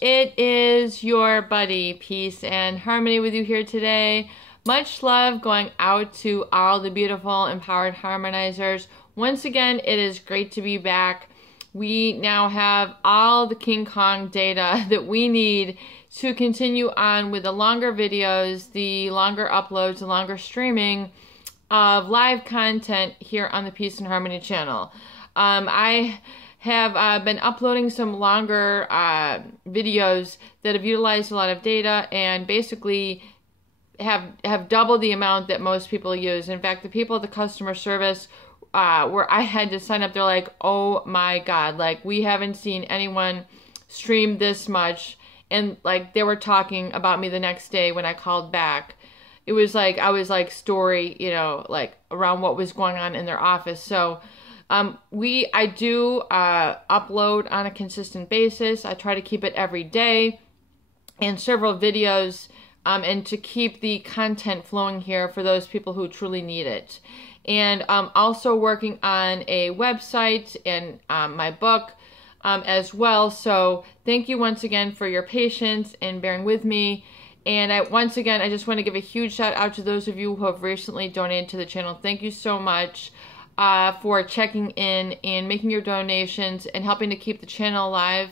it is your buddy, Peace and Harmony, with you here today. Much love going out to all the beautiful, empowered harmonizers. Once again, it is great to be back. We now have all the King Kong data that we need to continue on with the longer videos, the longer uploads, the longer streaming of live content here on the Peace and Harmony channel. I have been uploading some longer videos that have utilized a lot of data and basically have doubled the amount that most people use. In fact, the people at the customer service where I had to sign up, they're like, oh my God, like we haven't seen anyone stream this much. And like they were talking about me the next day when I called back. It was like, I was like story, you know, like around what was going on in their office. So I do upload on a consistent basis. I try to keep it every day and several videos and to keep the content flowing here for those people who truly need it. And I'm also working on a website and my book as well. So thank you once again for your patience and bearing with me. And once again, I just want to give a huge shout out to those of you who have recently donated to the channel. Thank you so much for checking in and making your donations and helping to keep the channel alive.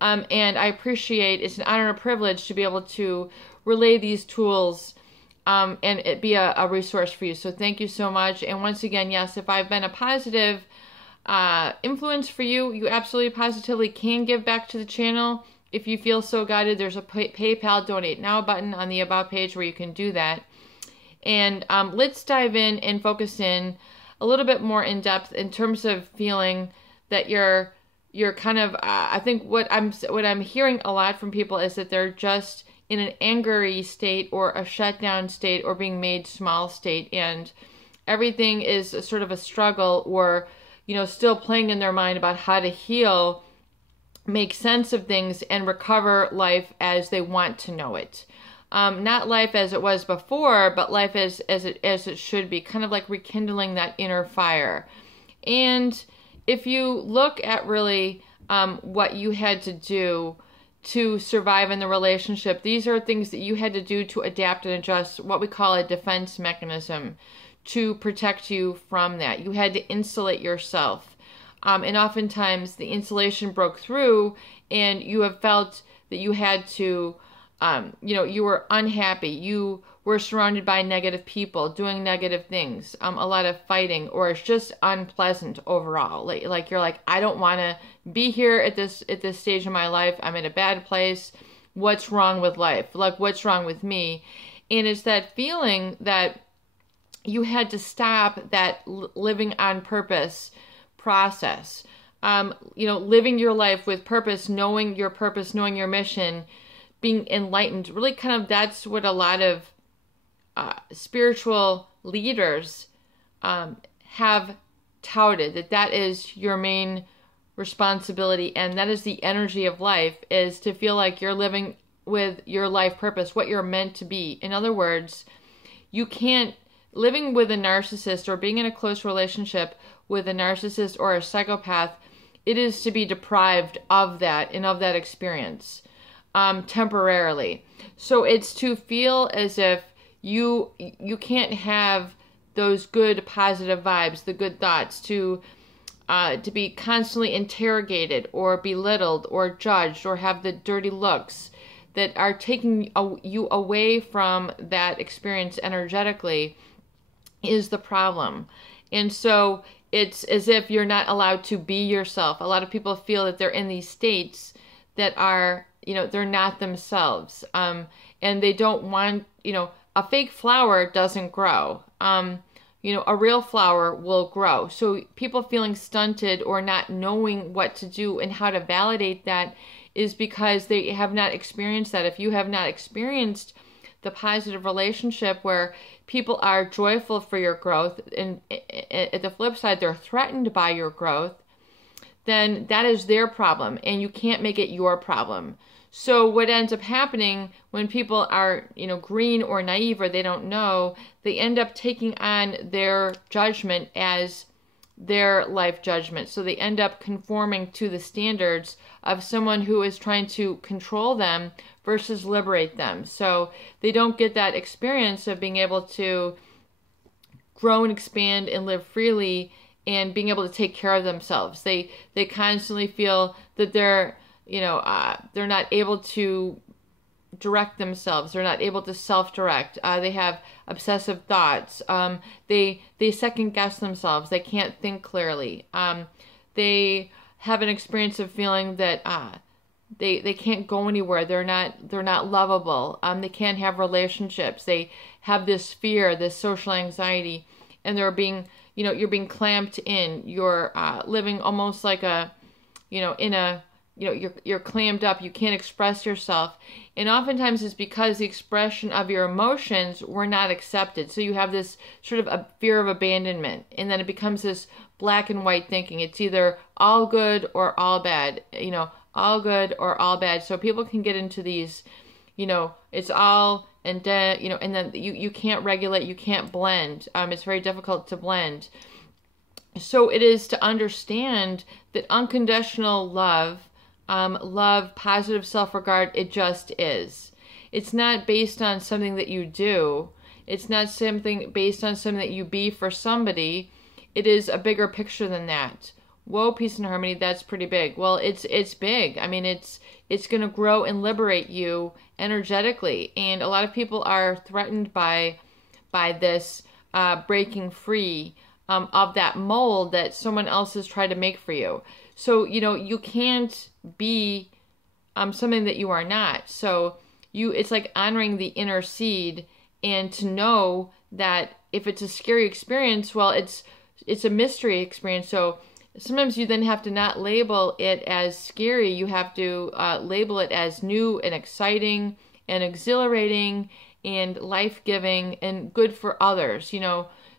And I appreciate, it's an honor and a privilege to be able to relay these tools and it be a resource for you. So thank you so much. And once again, yes, if I've been a positive influence for you, you absolutely positively can give back to the channel. If you feel so guided, there's a PayPal Donate Now button on the About page where you can do that. And let's dive in and focus in a little bit more in depth in terms of feeling that you're kind of, I think what I'm hearing a lot from people is that they're just in an angry state or a shutdown state or being made small state, and everything is a sort of a struggle, or, you know, still playing in their mind about how to heal, make sense of things, and recover life as they want to know it. Not life as it was before, but life as it should be, kind of like rekindling that inner fire. And if you look at really what you had to do to survive in the relationship, these are things that you had to do to adapt and adjust, what we call a defense mechanism, to protect you from that. You had to insulate yourself. And oftentimes the insulation broke through and you have felt that you had to, you know, you were unhappy. You were surrounded by negative people doing negative things, a lot of fighting, or it's just unpleasant overall. Like you're like, I don't want to be here at this stage of my life. I'm in a bad place. What's wrong with life? Like, what's wrong with me? And it's that feeling that you had to stop that living on purpose process. You know, living your life with purpose, knowing your mission, being enlightened. Really kind of, that's what a lot of spiritual leaders have touted, that is your main responsibility, and that is the energy of life, is to feel like you're living with your life purpose, what you're meant to be. In other words, you can't, living with a narcissist or being in a close relationship with a narcissist or a psychopath, it is to be deprived of that and of that experience temporarily. So it's to feel as if you can't have those good positive vibes, the good thoughts, to be constantly interrogated or belittled or judged or have the dirty looks that are taking you away from that experience energetically is the problem. And so it's as if you're not allowed to be yourself. A lot of people feel that they're in these states that are, you know, they're not themselves. And they don't want, you know, a fake flower doesn't grow. You know, a real flower will grow. So people feeling stunted or not knowing what to do and how to validate that is because they have not experienced that. If you have not experienced the positive relationship where people are joyful for your growth, and at the flip side, they're threatened by your growth, then that is their problem, and you can't make it your problem. So what ends up happening when people are, you know, green or naive, or they don't know, they end up taking on their judgment as their life judgment. So they end up conforming to the standards of someone who is trying to control them versus liberate them. So they don't get that experience of being able to grow and expand and live freely and being able to take care of themselves. They constantly feel that they're not able to direct themselves. They're not able to self-direct. They have obsessive thoughts. They second guess themselves. They can't think clearly. They have an experience of feeling that they can't go anywhere. They're not lovable. They can't have relationships. They have this fear, this social anxiety, and they're being, you're being clamped in. You're living almost like you're clammed up. You can't express yourself. And oftentimes it's because the expression of your emotions were not accepted. So you have this sort of a fear of abandonment. And then it becomes this black and white thinking. It's either all good or all bad. All good or all bad. So people can get into these, it's all and then, and then you can't regulate, you can't blend. It's very difficult to blend. So it is to understand that unconditional love, positive self-regard, it just is. It's not based on something that you do. It's not something based on something that you be for somebody. It is a bigger picture than that. Whoa, peace and harmony, that's pretty big. Well, it's big. I mean, it's going to grow and liberate you energetically. And a lot of people are threatened by this breaking free of that mold that someone else has tried to make for you. So, you can't be something that you are not. So it's like honoring the inner seed, and to know that if it's a scary experience, well, it's a mystery experience. So sometimes you then have to not label it as scary. You have to label it as new and exciting and exhilarating and life-giving and good for others,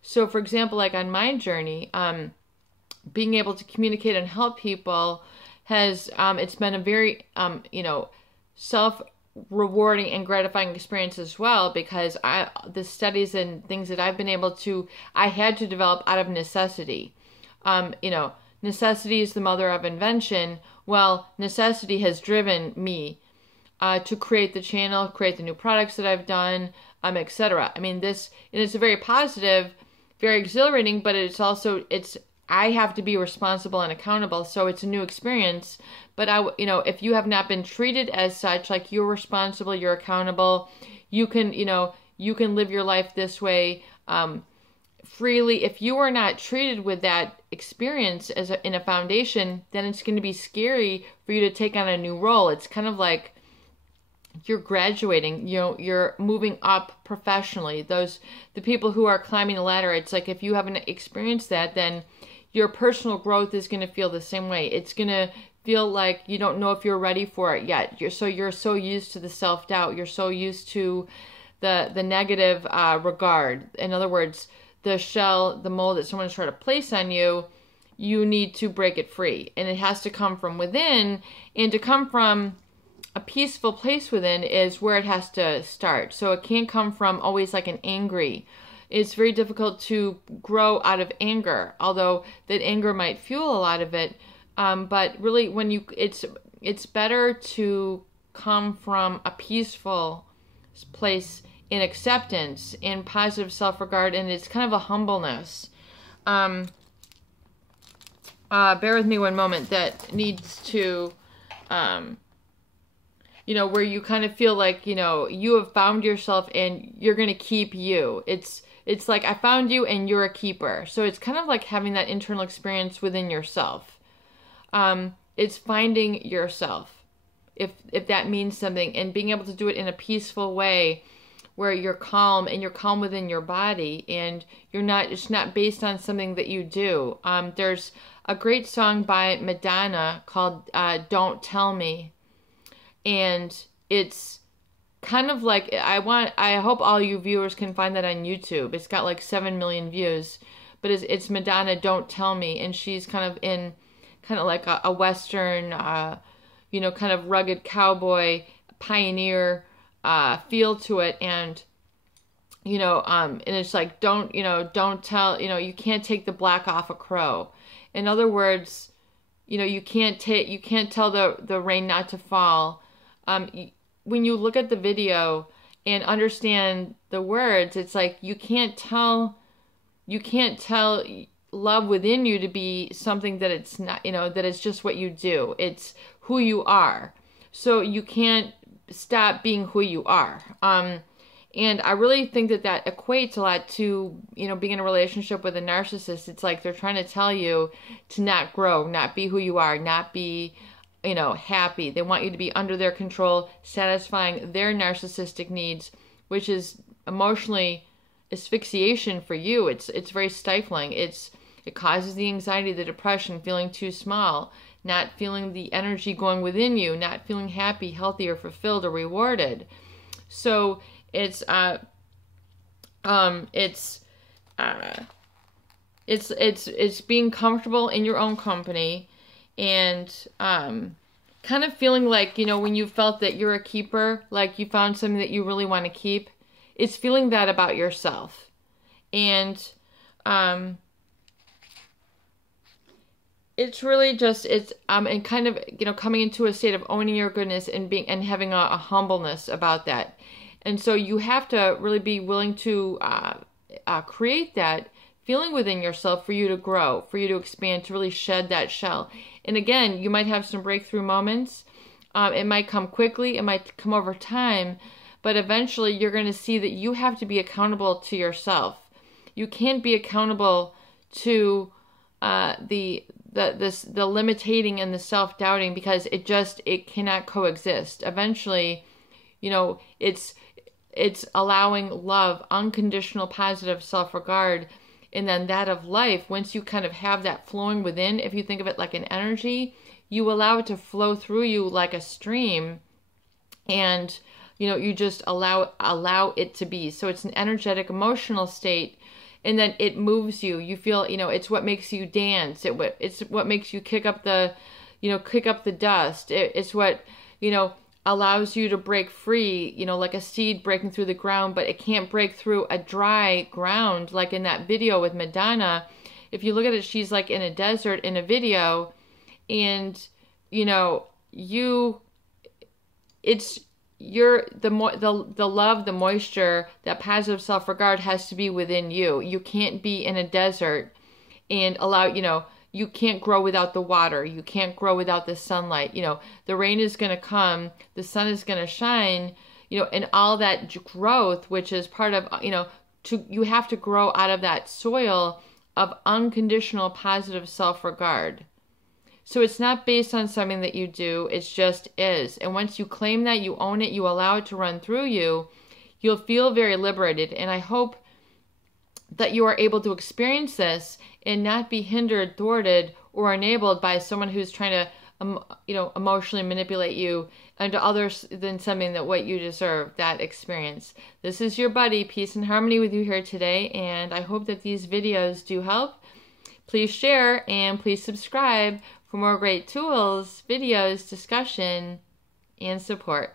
So for example, like on my journey, being able to communicate and help people has, it's been a very, self-rewarding and gratifying experience as well, because the studies and things that I've been able to, I had to develop out of necessity. Necessity is the mother of invention. Well, necessity has driven me to create the channel, create the new products that I've done, etc. I mean, and it's a very positive, very exhilarating, but I have to be responsible and accountable. So it's a new experience, but if you have not been treated as such, like you're responsible, you're accountable, you can live your life this way, freely. If you are not treated with that experience in a foundation, then it's going to be scary for you to take on a new role. It's kind of like you're graduating, you're moving up professionally. The people who are climbing the ladder, it's like if you haven't experienced that, then your personal growth is going to feel the same way. It's going to feel like you don't know if you're ready for it yet. You're so used to the self-doubt. You're so used to the negative regard. In other words, the shell, the mold that someone's trying to place on you, you need to break it free. And it has to come from within. And to come from a peaceful place within is where it has to start. So it can't come from always like an angry. It's very difficult to grow out of anger, although that anger might fuel a lot of it. But really, it's better to come from a peaceful place in acceptance, in positive self-regard, and it's kind of a humbleness. Bear with me one moment. That needs to, where you kind of feel like, you have found yourself and you're going to keep you. It's like I found you and you're a keeper. So it's kind of like having that internal experience within yourself. It's finding yourself, if that means something, and being able to do it in a peaceful way where you're calm and you're calm within your body, and it's not based on something that you do. There's a great song by Madonna called Don't Tell Me. And it's kind of like, I hope all you viewers can find that on YouTube. It's got like 7 million views, but it's Madonna, Don't Tell Me. And she's kind of like a Western, kind of rugged cowboy, pioneer feel to it. And and it's like, don't tell, you can't take the black off a crow. In other words, you can't tell the rain not to fall. When you look at the video and understand the words, it's like you can't tell love within you to be something that it's not, that it's just what you do. It's who you are. So you can't stop being who you are. And I really think that equates a lot to, being in a relationship with a narcissist. It's like they're trying to tell you to not grow, not be who you are, not be, happy. They want you to be under their control, satisfying their narcissistic needs, which is emotionally asphyxiation for you. It's very stifling. It causes the anxiety, the depression, feeling too small, not feeling the energy going within you, not feeling happy, healthy, or fulfilled or rewarded. So it's being comfortable in your own company, and kind of feeling like, when you felt that you're a keeper, like you found something that you really want to keep, it's feeling that about yourself. And it's really just, and kind of, coming into a state of owning your goodness and having a humbleness about that. And so you have to really be willing to create that feeling within yourself for you to grow, for you to expand, to really shed that shell. And again, you might have some breakthrough moments. It might come quickly. It might come over time. But eventually you're going to see that you have to be accountable to yourself. You can't be accountable to the limiting and the self-doubting, because it cannot coexist. Eventually, it's allowing love, unconditional positive self-regard, and then that of life. Once you kind of have that flowing within, if you think of it like an energy, you allow it to flow through you like a stream, and you just allow it to be. So it's an energetic, emotional state, and then it moves you. You feel, it's what makes you dance. It's what makes you kick up the dust. It's what, allows you to break free, like a seed breaking through the ground, but it can't break through a dry ground. Like in that video with Madonna, if you look at it, she's like in a desert in a video, and the love, the moisture, that positive self-regard has to be within you. You can't be in a desert and allow, you can't grow without the water. You can't grow without the sunlight. The rain is going to come, the sun is going to shine, and all that growth, which is part of, you have to grow out of that soil of unconditional positive self-regard. So it's not based on something that you do, it just is. And once you claim that, you own it, you allow it to run through you, you'll feel very liberated. And I hope that you are able to experience this and not be hindered, thwarted, or enabled by someone who's trying to, emotionally manipulate you into others than something that what you deserve, that experience. This is your buddy, Peace and Harmony, with you here today, and I hope that these videos do help. Please share and please subscribe for more great tools, videos, discussion, and support.